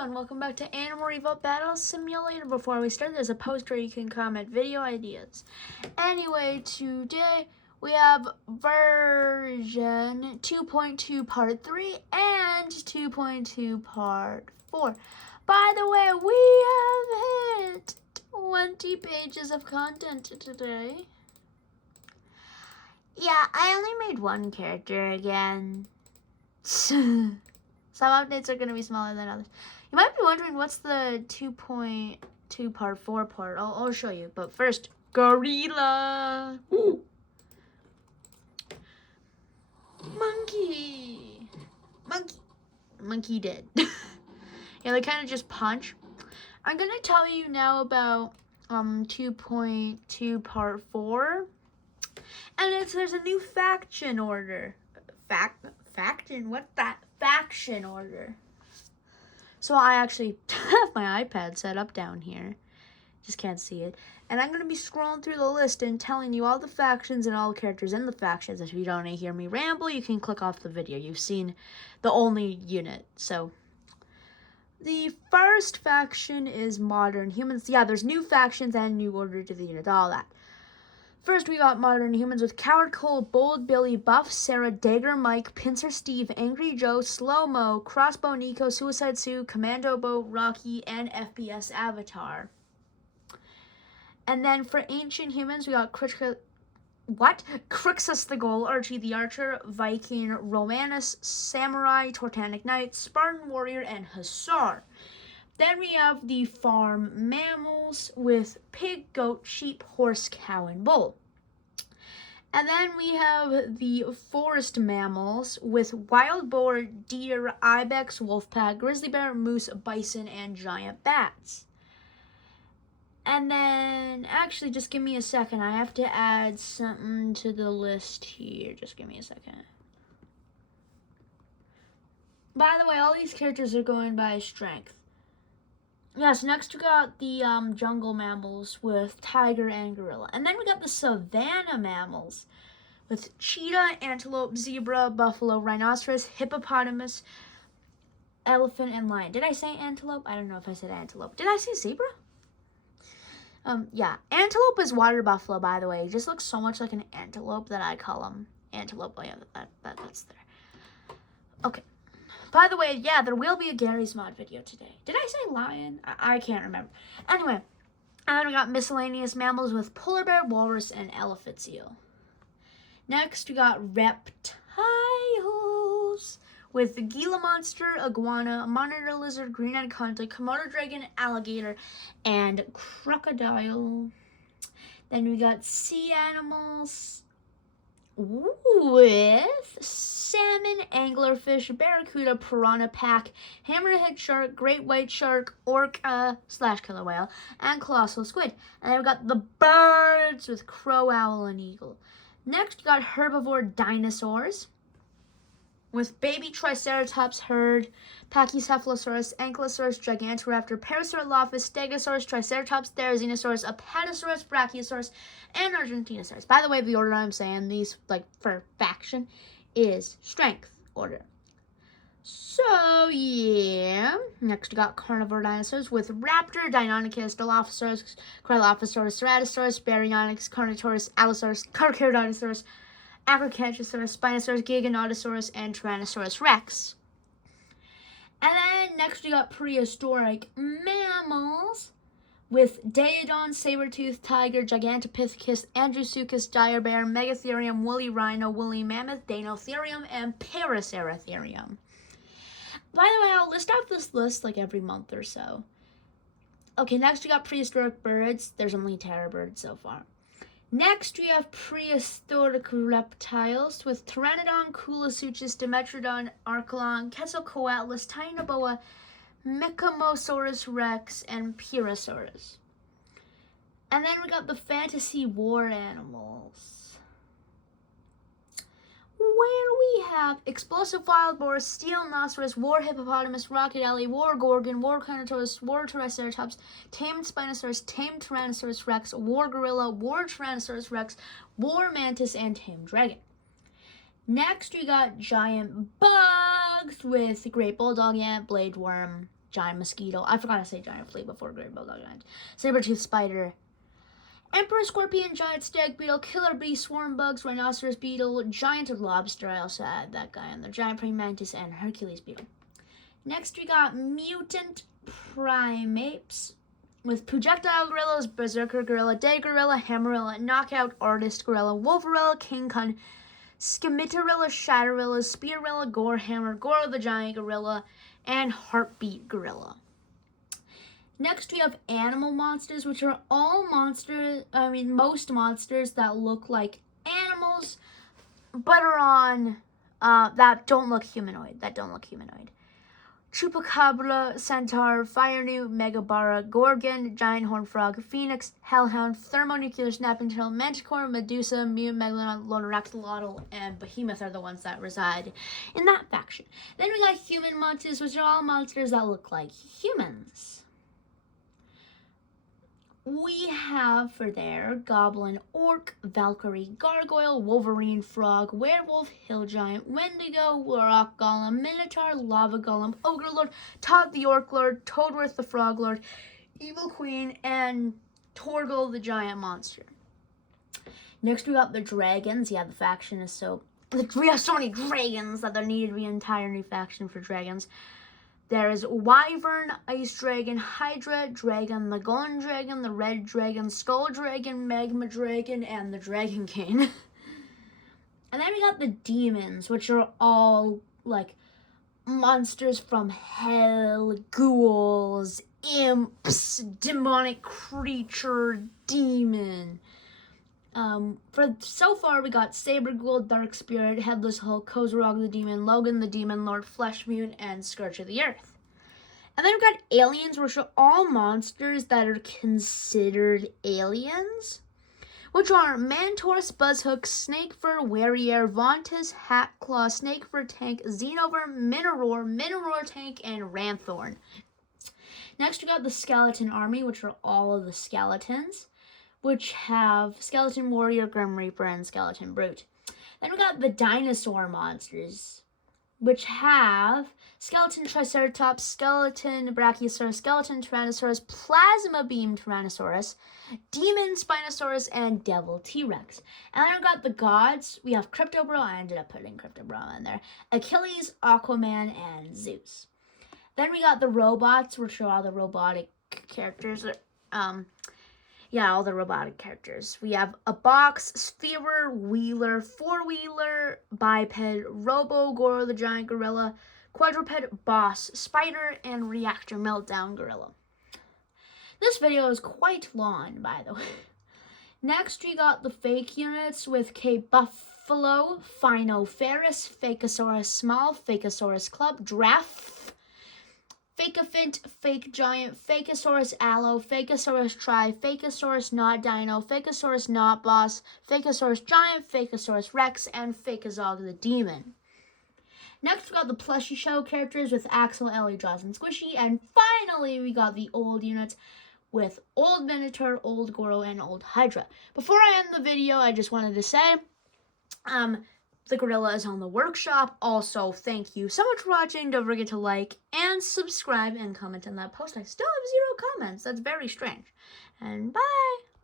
and welcome back to Animal Revolt Battle Simulator. Before we start, there's a post where you can comment video ideas. Anyway, today we have version 2.2 part 3 and 2.2 part 4. By the way, we have hit 20 pages of content today. Yeah, I only made one character again. Some updates are going to be smaller than others. You might be wondering what's the 2.2 part 4 part. I'll show you. But first, gorilla. Ooh. Monkey. Monkey dead. Yeah, they kind of just punch. I'm going to tell you now about 2.2 part 4. And there's a new faction order. Faction? What's that? Faction order. So I actually have my iPad set up down here. Just can't see it. And I'm going to be scrolling through the list and telling you all the factions and all the characters in the factions. If you don't want to hear me ramble, you can click off the video. You've seen the only unit. So the first faction is Modern Humans. Yeah, there's new factions and new order to the unit. All that. First, we got Modern Humans with Coward Cole, Bold Billy, Buff Sarah, Dagger Mike, Pincer Steve, Angry Joe, Slow Mo, Crossbow Nico, Suicide Sue, Commando Boat, Rocky, and FPS Avatar. And then for Ancient Humans, we got Crixus the Goal, Archie the Archer, Viking, Romanus, Samurai, Tortanic Knight, Spartan Warrior, and Hussar. Then we have the farm mammals with pig, goat, sheep, horse, cow, and bull. And then we have the forest mammals with wild boar, deer, ibex, wolf pack, grizzly bear, moose, bison, and giant bats. And then, actually, just give me a second. I have to add something to the list here. Just give me a second. By the way, all these characters are going by strength. Yes, next we got the jungle mammals with tiger and gorilla. And then we got the savanna mammals with cheetah, antelope, zebra, buffalo, rhinoceros, hippopotamus, elephant, and lion. Did I say antelope? I don't know if I said antelope. Did I say zebra? Yeah. Antelope is water buffalo, by the way. He just looks so much like an antelope that I call him antelope. Oh, yeah, that's there. Okay. By the way, yeah, there will be a Gary's Mod video today. Did I say lion? I can't remember. Anyway, and then we got miscellaneous mammals with polar bear, walrus, and elephant seal. Next, we got reptiles with the Gila monster, iguana, monitor lizard, green-eyed conch, Komodo dragon, alligator, and crocodile. Then we got sea animals with salmon, anglerfish, barracuda, piranha pack, hammerhead shark, great white shark, orca / killer whale, and colossal squid. And then we got the birds with crow, owl, and eagle. Next, we got herbivore dinosaurs with baby triceratops herd, pachycephalosaurus, ankylosaurus, gigantoraptor, parasaurolophus, stegosaurus, triceratops, therizinosaurus, apatosaurus, brachiosaurus, and argentinosaurus. By the way, the order I'm saying these, like, for faction is strength order. So, yeah. Next, we got carnivore dinosaurs with raptor, deinonychus, dilophosaurus, Cryolophosaurus, ceratosaurus, baryonyx, carnotaurus, allosaurus, carcharodontosaurus, Acrocanthosaurus, Spinosaurus, Giganotosaurus, and Tyrannosaurus Rex. And then next we got prehistoric mammals with Daedon, Sabertooth, Tiger, Gigantopithecus, Andrewsuchus, Dire Bear, Megatherium, Woolly Rhino, Woolly Mammoth, Deinotherium, and Paraceratherium. By the way, I'll list off this list like every month or so. Okay, next we got prehistoric birds. There's only terror birds so far. Next, we have prehistoric reptiles with Pteranodon, Coolosuchus, Dimetrodon, Archelon, Quetzalcoatlus, Tinoboa, Mechamosaurus Rex, and Pyrrhosaurus. And then we got the fantasy war animals, where we have explosive wild boar, steel rhinoceros, war hippopotamus, rocket alley, war gorgon, war carnotaurus, war triceratops, tamed spinosaurus, tamed tyrannosaurus rex, war gorilla, war tyrannosaurus rex, war mantis, and tamed dragon. Next, we got giant bugs with great bulldog ant, blade worm, giant mosquito. I forgot to say giant flea before Great Bulldog Giant. Saber-toothed spider. Emperor scorpion, giant stag beetle, killer bee, swarm bugs, rhinoceros beetle, giant lobster. I also had that guy on the giant praying mantis and Hercules beetle. Next we got mutant primates with projectile gorillas, berserker gorilla, day gorilla, hammerilla, knockout artist gorilla, wolverilla, king kong, scimitarilla, shatterilla, spearilla, gorehammer, Goro the giant gorilla, and heartbeat gorilla. Next, we have animal monsters, which are all monsters, most monsters that look like animals, but are on, that don't look humanoid. Chupacabra, centaur, fire newt, megabara, gorgon, giant horned frog, phoenix, hellhound, thermonuclear snapping turtle, manticore, medusa, mutant megalodon, lonoraxolotl, and behemoth are the ones that reside in that faction. Then we got human monsters, which are all monsters that look like humans. We have for there goblin, orc, valkyrie, gargoyle, wolverine, frog, werewolf, hill giant, wendigo, rock golem, minotaur, lava golem, ogre lord, Todd the orc lord, Toadworth the frog lord, evil queen, and Torgal the giant monster. Next we got the dragons. Yeah, the faction is we have so many dragons that there needed to be an entire new faction for dragons. There is Wyvern, Ice Dragon, Hydra Dragon, the Golden Dragon, the Red Dragon, Skull Dragon, Magma Dragon, and the Dragon King. And then we got the demons, which are all like monsters from hell, ghouls, imps, demonic creature, demon. For so far we got Saber Ghoul, Dark Spirit, Headless Hulk, Kozorog the Demon, Logan the Demon Lord, Flesh Mute, and Scourge of the Earth. And then we've got aliens, which are all monsters that are considered aliens, which are Mantaurus, Buzzhook, Snakefur, Warrior, Vontus, Hatclaw, Snakefur Tank, Xenover, Minotaur Tank, and Ranthorn. Next we got the Skeleton Army, which are all of the skeletons, which have Skeleton Warrior, Grim Reaper, and Skeleton Brute. Then we got the dinosaur monsters, which have Skeleton Triceratops, Skeleton Brachiosaurus, Skeleton Tyrannosaurus, Plasma Beam Tyrannosaurus, Demon Spinosaurus, and Devil T-Rex. And then we got the gods. We have Cryptobro. I ended up putting Cryptobro in there. Achilles, Aquaman, and Zeus. Then we got the robots, which are all the robotic characters. All the robotic characters. We have a box, sphere, wheeler, four-wheeler, biped, robo, Goro the giant gorilla, quadruped, boss, spider, and reactor meltdown gorilla. This video is quite long, by the way. Next, we got the fake units with Cape Buffalo, Phinoferus, Fakeosaurus Small, Fakeosaurus Club, Draft, Fakeophint, Fake Giant, Fakeosaurus Aloe, Fakeosaurus Tri, Fakeosaurus Not Dino, Fakeosaurus Not Boss, Fakeosaurus Giant, Fakeosaurus Rex, and Fakeozog the Demon. Next, we got the plushie show characters with Axel, Ellie, Jaws, and Squishy. And finally, we got the old units with Old Minotaur, Old Goro, and Old Hydra. Before I end the video, I just wanted to say, the gorilla is on the workshop. Also, thank you so much for watching. Don't forget to like and subscribe and comment on that post. I still have 0 comments. That's very strange. And bye!